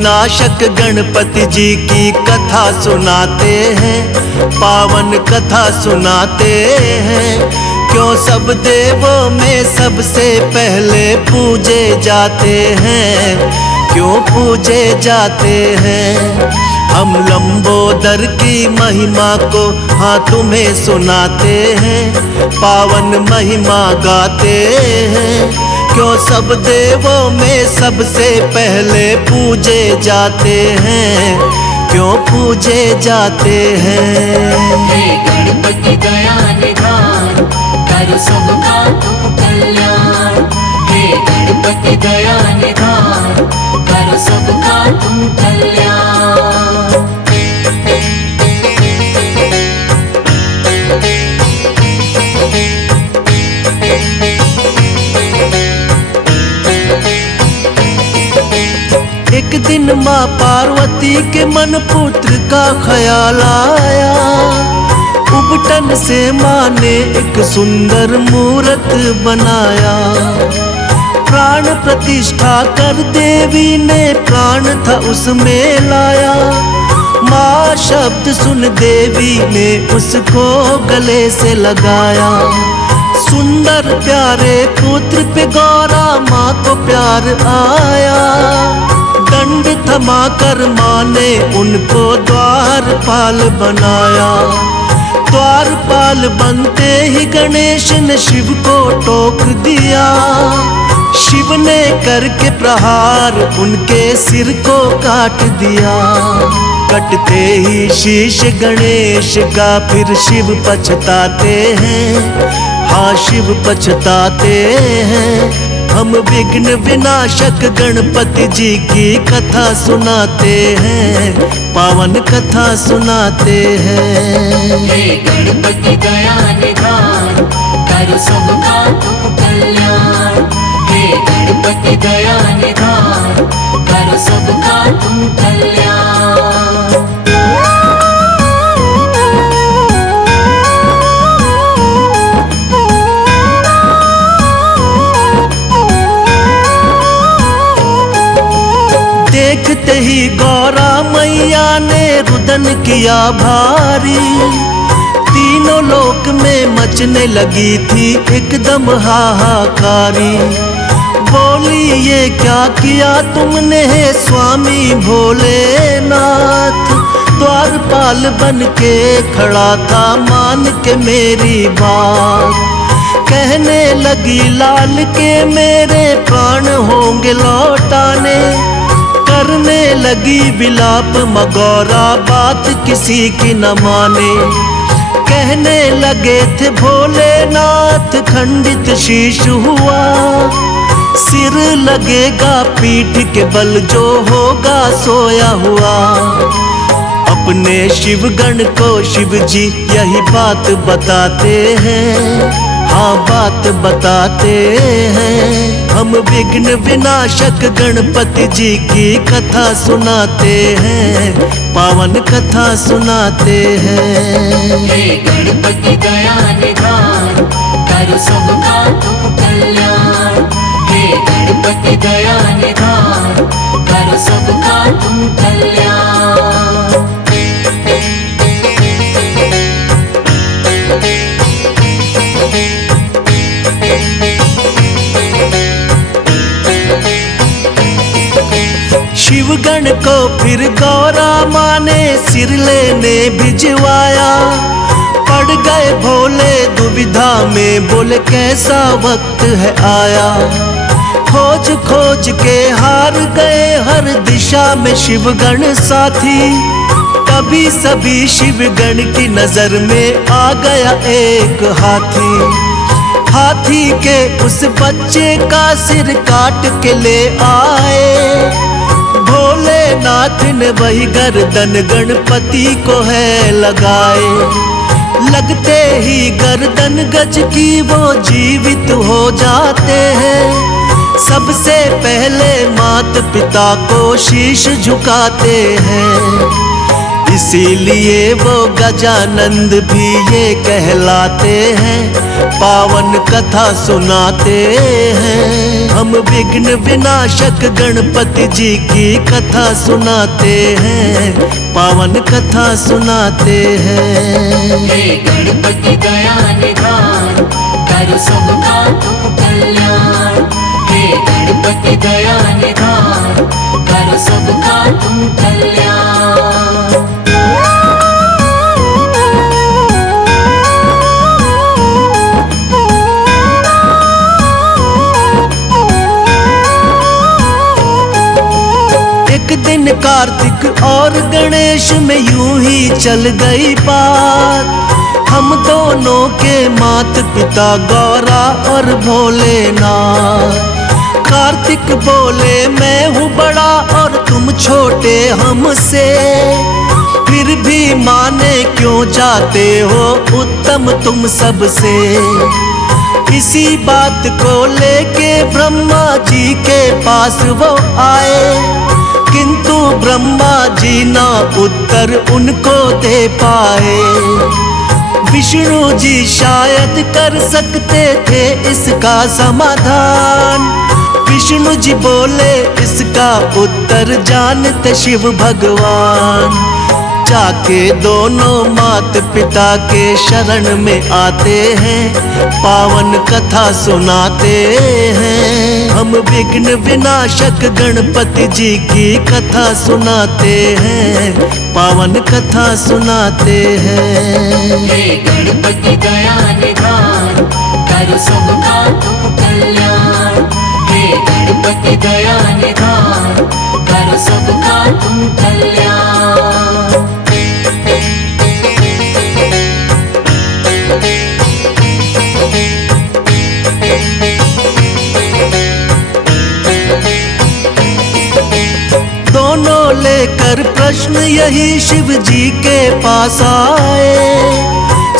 विनाशक गणपति जी की कथा सुनाते हैं, पावन कथा सुनाते हैं। क्यों सब देवों में सबसे पहले पूजे जाते हैं, क्यों पूजे जाते हैं। हम लंबोदर की महिमा को हाँ तुम्हें सुनाते हैं, पावन महिमा गाते हैं। क्यों सब देवों में सबसे पहले पूजे जाते हैं, क्यों पूजे जाते हैं। हे गणपति दया निधान, कर सबका तुम कल्याण। हे गणपति दया निधान, कर सबका तुम कल्याण। एक दिन माँ पार्वती के मन पुत्र का ख्याल आया। उबटन से माँ ने एक सुंदर मूरत बनाया। प्राण प्रतिष्ठा कर देवी ने प्राण था उसमें लाया। माँ शब्द सुन देवी ने उसको गले से लगाया। सुंदर प्यारे पुत्र पे गौरा माँ को प्यार आया। दंड थमा कर माँ ने उनको द्वारपाल बनाया। द्वारपाल बनते ही गणेश ने शिव को टोक दिया। शिव ने करके प्रहार उनके सिर को काट दिया। कटते ही शीश गणेश का फिर शिव पछताते हैं, हाँ शिव पछताते हैं। हम विघ्न विनाशक गणपति जी की कथा सुनाते हैं, पावन कथा सुनाते हैं। हे गणपति दया निधान, कर सबका तुम कल्याण। हे गणपति दया निधान, कर सबका तुम कल्याण। देखते ही गौरा मैया ने रुदन किया भारी। तीनों लोक में मचने लगी थी एकदम हाहाकारी। बोली ये क्या किया तुमने स्वामी भोलेनाथ। द्वारपाल बन के खड़ा था मान के मेरी बात। कहने लगी लाल के मेरे प्राण होंगे लौटाने। करने लगी विलाप मगौरा बात किसी की न माने। कहने लगे थे भोलेनाथ खंडित शीश हुआ। सिर लगेगा पीठ के बल जो होगा सोया हुआ। अपने शिवगण को शिव जी यही बात बताते हैं, हाँ बात बताते हैं। हम विघ्न विनाशक गणपति जी की कथा सुनाते हैं, पावन कथा सुनाते हैं। हे गणपति दया निधान, कर सबका तुम कल्याण। हे गणपति दया निधान, कर सबका तुम कल्याण। शिवगण को फिर गौरा माँ ने सिर लेने भिजवाया। पड़ गए भोले दुविधा में, बोले कैसा वक्त है आया। खोज खोज के हार गए हर दिशा में शिवगण साथी। कभी सभी शिवगण की नजर में आ गया एक हाथी। हाथी के उस बच्चे का सिर काट के ले आए। भोलेनाथ ने वही गर्दन गणपति को है लगाए। लगते ही गर्दन गज की वो जीवित हो जाते हैं। सबसे पहले मात पिता को शीश झुकाते हैं। इसीलिए वो गजानंद भी ये कहलाते हैं, पावन कथा सुनाते हैं। हम विघ्न विनाशक गणपति जी की कथा सुनाते हैं, पावन कथा सुनाते हैं। हे गणपति दया निधान, करो सबका तुम कल्याण। हे गणपति दया निधान, करो सबका तुम कल्याण। एक दिन कार्तिक और गणेश में यूं ही चल गई बात। हम दोनों के मात पिता गौरा और भोलेनाथ। कार्तिक बोले मैं हूँ बड़ा और तुम छोटे हमसे, फिर भी माने क्यों जाते हो उत्तम तुम सबसे। इसी बात को लेके ब्रह्मा जी के पास वो आए, किंतु ब्रह्मा जी ना उत्तर उनको दे पाए। विष्णु जी शायद कर सकते थे इसका समाधान। विष्णु जी बोले इसका उत्तर जानते शिव भगवान। जाके दोनों मात पिता के शरण में आते हैं, पावन कथा सुनाते हैं। हम विघ्न विनाशक गणपति जी की कथा सुनाते हैं, पावन कथा सुनाते हैं। हे गणपति दया निधान, करो सबका तुम कल्याण। हे गणपति दया निधान, करो सबका तुम कल्याण। दोनों लेकर प्रश्न यही शिव जी के पास आए।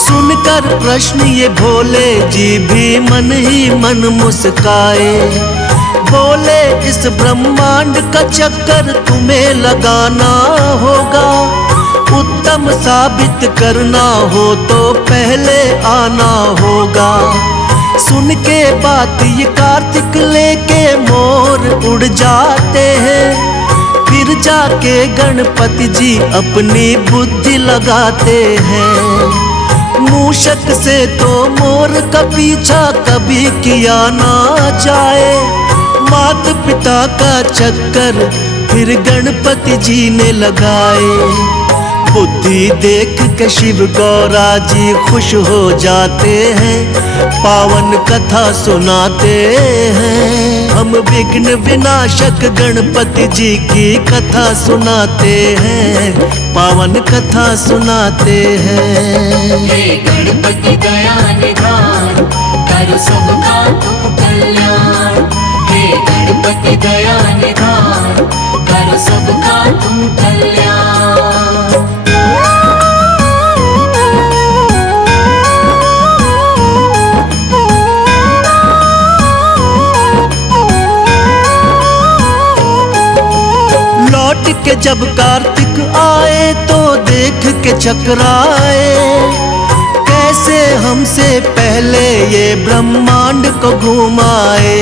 सुनकर प्रश्न ये भोले जी भी मन ही मन मुस्काए। बोले इस ब्रह्मांड का चक्कर तुम्हें लगाना होगा, उत्तम साबित करना हो तो पहले आना होगा। सुन के बात ये कार्तिक लेके मोर उड़ जाते हैं, फिर जाके गणपति जी अपनी बुद्धि लगाते हैं। मूषक से तो मोर का पीछा कभी किया ना जाए, मात पिता का चक्कर फिर गणपति जी ने लगाए। बुद्धि देख के शिव गौरा जी खुश हो जाते हैं, पावन कथा सुनाते हैं। हम विघ्न विनाशक गणपति जी की कथा सुनाते हैं, पावन कथा सुनाते हैं। हे गणपति दया निधान, करो सबका तुम कल्याण। हे गणपति दया निधान, करो सबका तुम कल्याण। लौट के जब कार्तिक आए तो देख के चकराए, कैसे हमसे पहले ये ब्रह्मांड को घुमाए।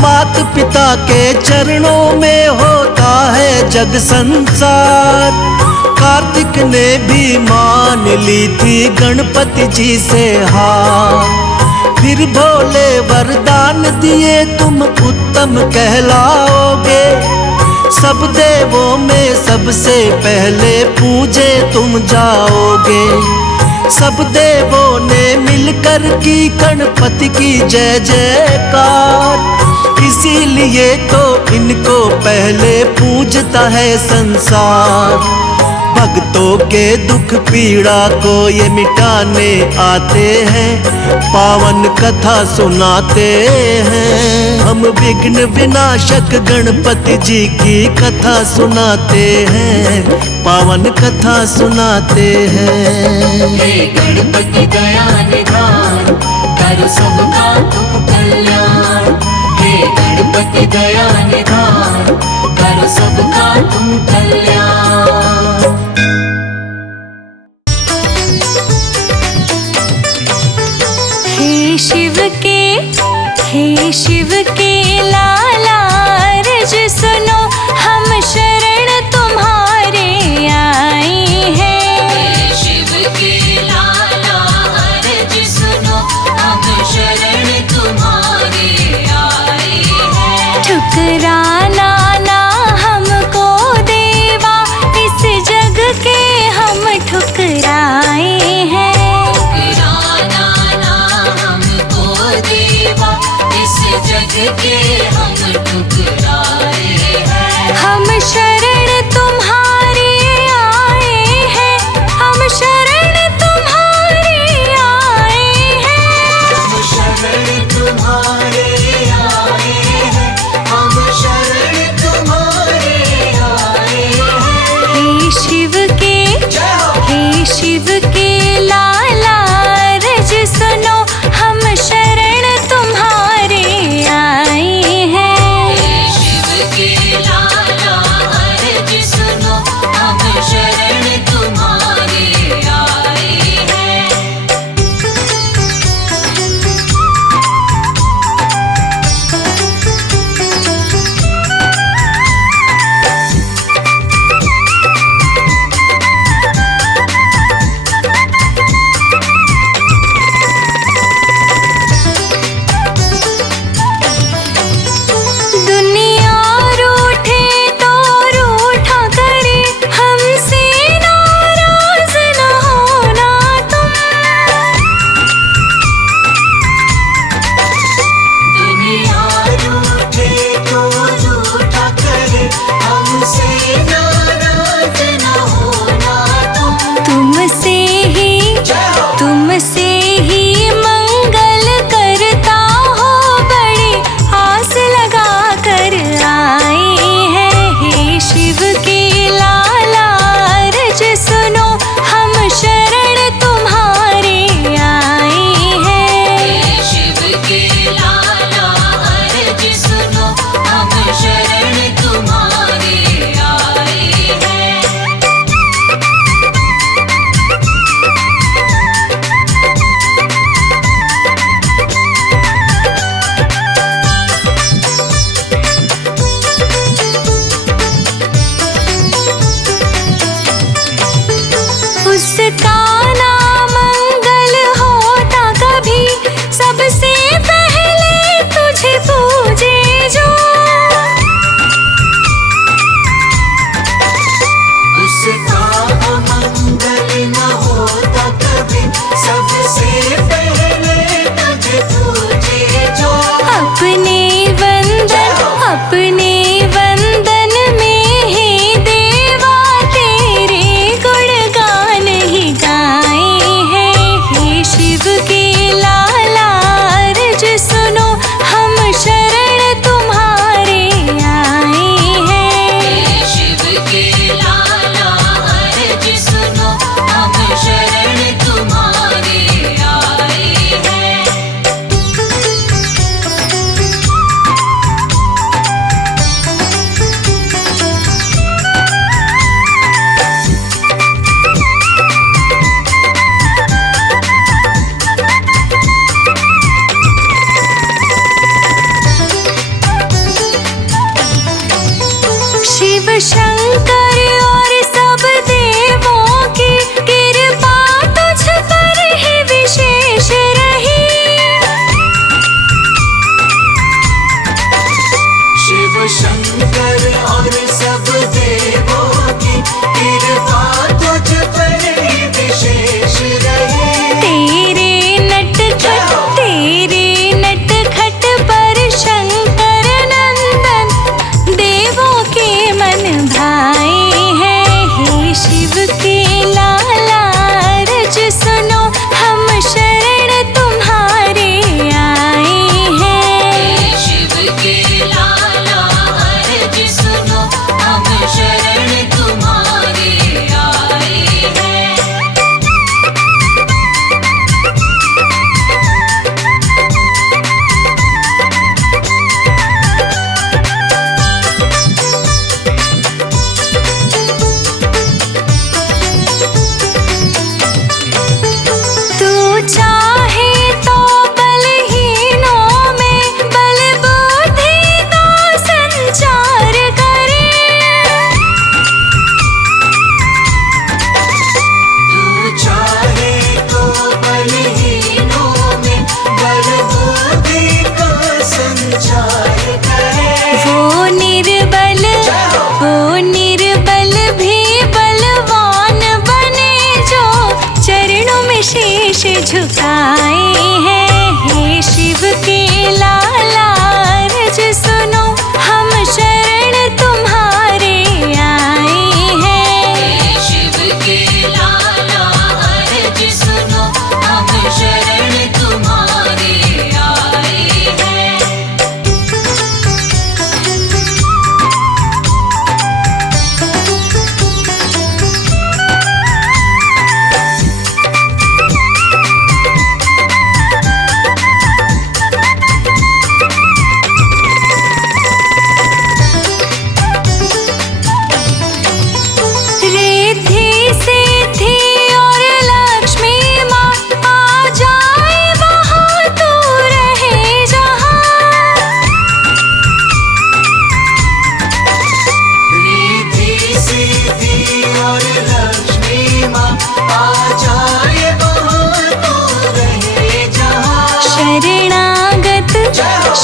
मात पिता के चरणों में होता है जग संसार। कार्तिक ने भी मान ली थी गणपति जी से हार। फिर भोले वरदान दिए तुम उत्तम कहलाओगे, सब देवों में सबसे पहले पूजे तुम जाओगे। सब देवों ने मिलकर की गणपति की जय जयकार, इसीलिए तो इनको पहले पूजता है संसार। भक्तों के दुख पीड़ा को ये मिटाने आते हैं, पावन कथा सुनाते हैं। हम विघ्न विनाशक गणपति जी की कथा सुनाते हैं, पावन कथा सुनाते हैं। हे गणपति दया निधान, करो सबका तुम कल्याण। हे गणपति दया निधान, करो सबका तुम कल्याण। हे शिव के हे शिव के लाला अर्ज सुनो, हम शरण तुम्हारे आए हैं। हे शिव के लाला अर्ज सुनो, हम शरण तुम्हारे आए हैं। ठुकराना ना हमको देवा, इस जग के हम ठुकराए हैं। ठुकराना ना हमको देवा, इस जग के हम ठुकराए हैं। हम शरण तुम्हारे आए हैं, हम शरण तुम्हारे आए हैं। हम शरण तुम्हारे आए हैं, हम शरण तुम्हारे आए हैं। हे शिव के, हे शिव के लाला अर्ज सुनो, हम शरण तुम्हारे आए हैं। हे शिव के लाला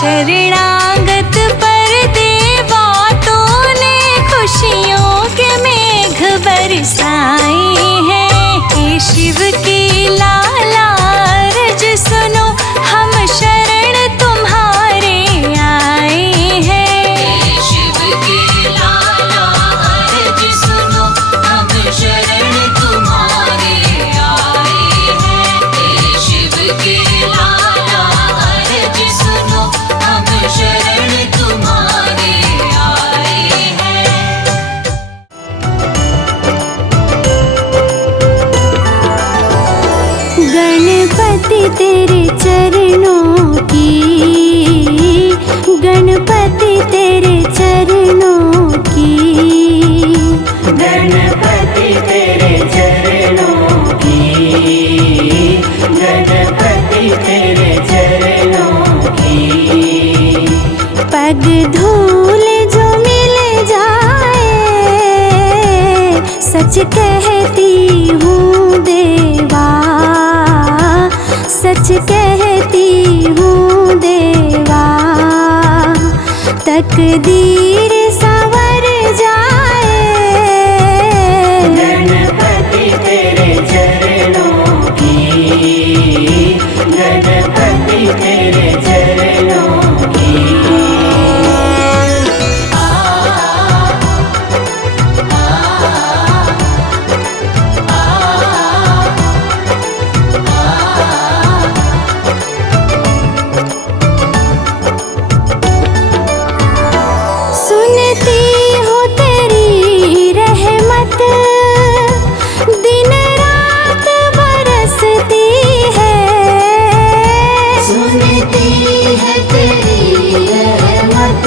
शरणागत पर देवा तूने खुशियों के मेघ बरसाए हैं। हे शिव के लाला अर्ज सुनो, हम शरण तुम्हारे आए हैं। हे शिव के लाला अर्ज सुनो, हम शरण तुम्हारे आए हैं। हे शिव के लाला अर्ज सुनो, हम शरण तुम्हारे आए हैं। गणपति तेरे चरणों की, गणपति तेरे चरणों की, गणपति तेरे चरणों की, गणपति तेरे चरणों की। पग धूल जो मिल जाए, सच कहती हूँ देवा, सच कहती हूँ देवा। तकदीर संवर जाए, गणपति तेरे चरणों की, गणपति तेरे चरणों की। सुनती हूँ तेरी रहमत, दिन रात बरसती है। सुनती है तेरी रहमत,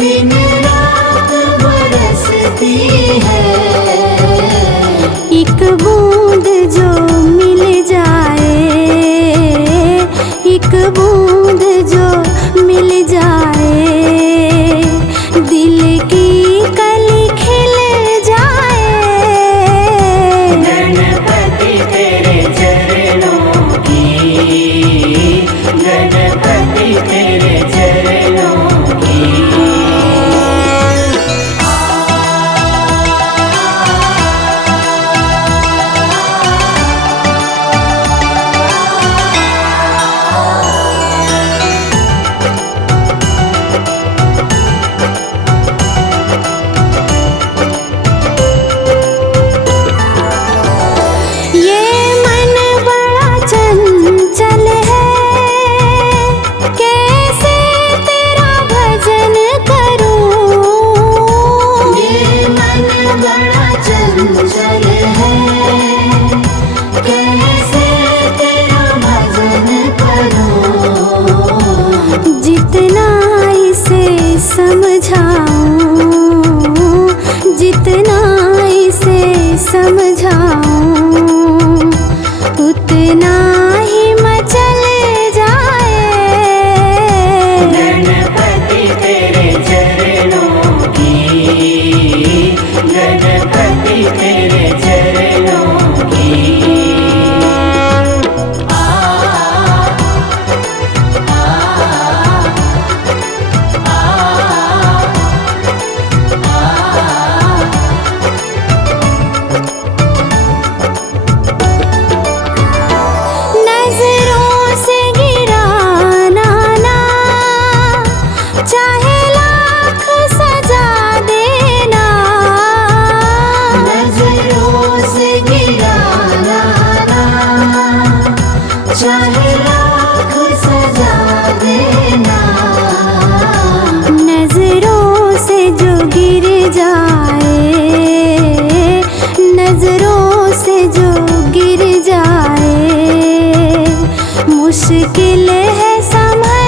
दिन रात बरसती है। एक बूंद जो मिल जाए, एक बूंद जो मिल जाए, दिल की कली खिल जाए। गणपति तेरे चरणों की, गणपति तेरे चरणों की। ये मन बड़ा चंचल है, कैसे तेरा भजन करूं। ये मन बड़ा चंचल है, कैसे तेरा भजन करूं। जितना इसे समझाऊं, जितना इसे समझाऊं, उतना ही मचल जाए। गणपति तेरे चरणों की, गणपति तेरे चरणों की। नजरों से गिराना ना, चाहे लाख सजा देना। नजरों से गिराना ना, चाहे लाख सजा देना। नजरों से जो गिर जाए, नजरों से जो गिर जाए, मुश्किल है संभल